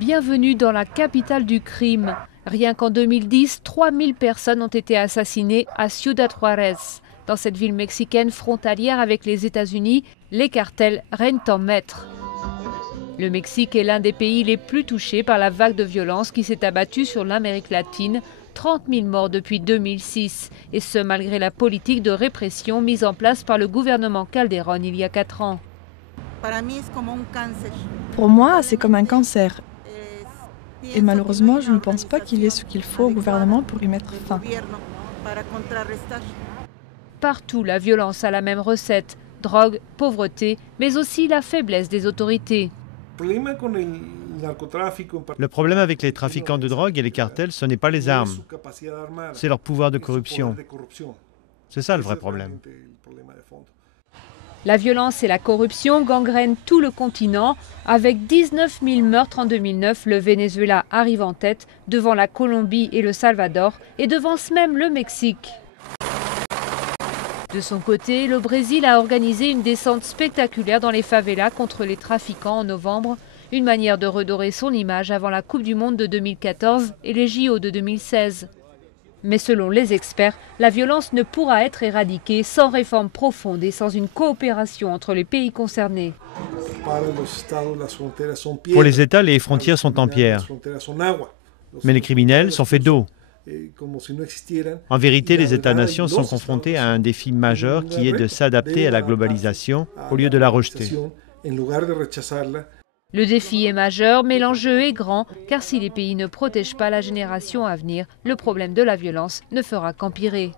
Bienvenue dans la capitale du crime. Rien qu'en 2010, 3000 personnes ont été assassinées à Ciudad Juárez. Dans cette ville mexicaine frontalière avec les États-Unis, les cartels règnent en maître. Le Mexique est l'un des pays les plus touchés par la vague de violence qui s'est abattue sur l'Amérique latine. 30 000 morts depuis 2006, et ce malgré la politique de répression mise en place par le gouvernement Calderón il y a 4 ans. Pour moi, c'est comme un cancer. Et malheureusement, je ne pense pas qu'il y ait ce qu'il faut au gouvernement pour y mettre fin. Partout, la violence a la même recette. Drogue, pauvreté, mais aussi la faiblesse des autorités. Le problème avec les trafiquants de drogue et les cartels, ce n'est pas les armes, c'est leur pouvoir de corruption. C'est ça le vrai problème. La violence et la corruption gangrènent tout le continent. Avec 19 000 meurtres en 2009, le Venezuela arrive en tête, devant la Colombie et le Salvador, et devance même le Mexique. De son côté, le Brésil a organisé une descente spectaculaire dans les favelas contre les trafiquants en novembre, une manière de redorer son image avant la Coupe du Monde de 2014 et les JO de 2016. Mais selon les experts, la violence ne pourra être éradiquée sans réforme profonde et sans une coopération entre les pays concernés. Pour les États, les frontières sont en pierre, mais les criminels sont faits d'eau. En vérité, les États-nations sont confrontés à un défi majeur qui est de s'adapter à la globalisation au lieu de la rejeter. Le défi est majeur, mais l'enjeu est grand, car si les pays ne protègent pas la génération à venir, le problème de la violence ne fera qu'empirer.